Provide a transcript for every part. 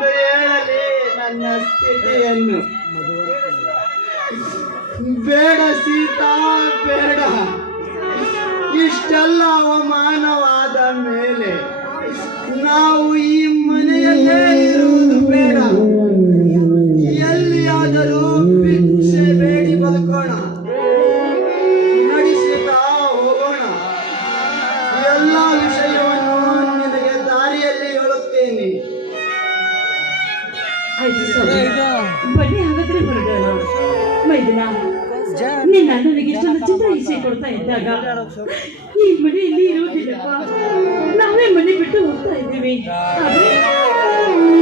ಹೇಳಲಿ ನನ್ನ ಸ್ಥಿತಿಯನ್ನು ಬೇಡ ಸೀತಾ ಬೇಡ ಇಷ್ಟೆಲ್ಲ ಅವಮಾನವಾದ ಮೇಲೆ ನಾವು ಈ ಮನೆಯಲ್ಲೇ ಇರುವುದು ಬೇಡ ಎಲ್ಲಿಯಾದರೂ ಬನ್ನಿ ಹಾಗಾದ್ರೆ ಹೊರಡೋಣ ಮೈದಿನ ನಿನ್ನ ಅಣ್ಣನಿಗೆ ಇಷ್ಟೊಂದು ಚಿತ್ರ ಇಸೆ ಕೊಡ್ತಾ ಇದ್ದಾಗ ಈ ಮನೆಯಲ್ಲಿ ಇರುವುದಿಲ್ಲಪ್ಪ ನಾವೇ ಮನೆ ಬಿಟ್ಟು ಹೋಗ್ತಾ ಇದ್ದೀವಿ. ಆದ್ರೆ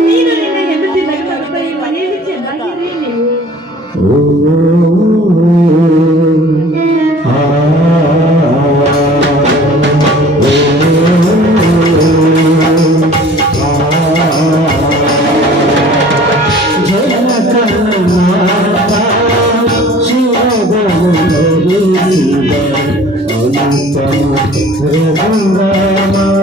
ನೀನು ನಿನ್ನ ಹೆಂಡತಿ ನಗುತ್ತಾ ಈ ಮನೆಯಲ್ಲಿ ಚೆನ್ನಾಗಿರಿ ನೀವು. గోవింద అనంతము రంగమా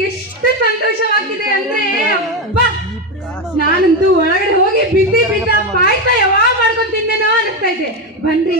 ಎಷ್ಟು ಸಂತೋಷವಾಗಿದೆ ಅಂದ್ರೆ ಅಪ್ಪ ನಾನಂತೂ ಒಳಗಡೆ ಹೋಗಿ ಬಿದ್ದಿ ಬಿದ್ದ ಪಾಯ್ತ ಯಾವಾಗ ಮಾಡ್ಕೊಂಡ್ ತಿಂದೇನೋ ಅನಿಸ್ತಾ ಇದ್ದೆ ಬಂದ್ರಿ